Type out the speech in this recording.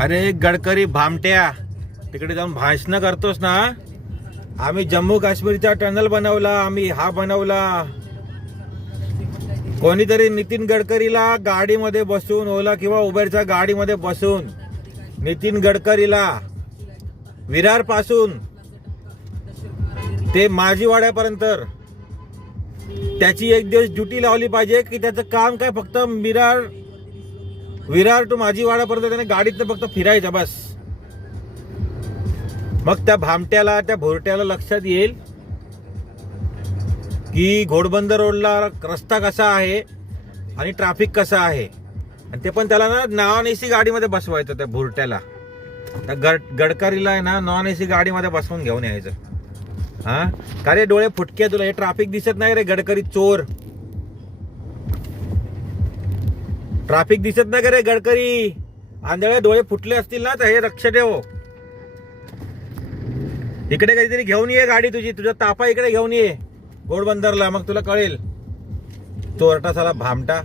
अरे गडकरी भामट्या, तिकडे जाऊन भाषण करतोस ना. आम्ही जम्मू काश्मीरचा टनल बनवला, आम्ही हा बनवला. कोणीतरी नितीन गडकरीला गाडीमध्ये बसून, ओला किंवा उबेरच्या गाडीमध्ये बसून नितीन गडकरीला विरार पासून ते माझीवाड्यापर्यंत त्याची एक दिवस ड्युटी लावली पाहिजे की त्याचं काम काय फक्त विरार टू माझीवाड्यापर्यंत त्याने गाडीत फक्त फिरायचं बस. मग त्या भामट्याला, त्या भोरट्याला लक्षात येईल की घोडबंदर रोडला रस्ता कसा आहे आणि ट्रॅफिक कसा आहे. आणि ते पण त्याला ना नॉन एसी गाडीमध्ये बसवायचं. त्या भोरट्याला, त्या गडकरीला आहे ना नॉन एसी गाडीमध्ये बसवून घेऊन यायचं. हा का रे डोळे फुटके तुला? हे ट्रॅफिक दिसत नाही रे गडकरी चोर? ट्रॅफिक दिसत नाही का रे गडकरी? आंधळे डोळे फुटले असतील ना तर हे लक्ष ठेव. इकडे कधीतरी घेऊन ये गाडी तुझा ताफा इकडे घेऊन ये घोडबंदरला, मग तुला कळेल. चोरटा साला भामटा.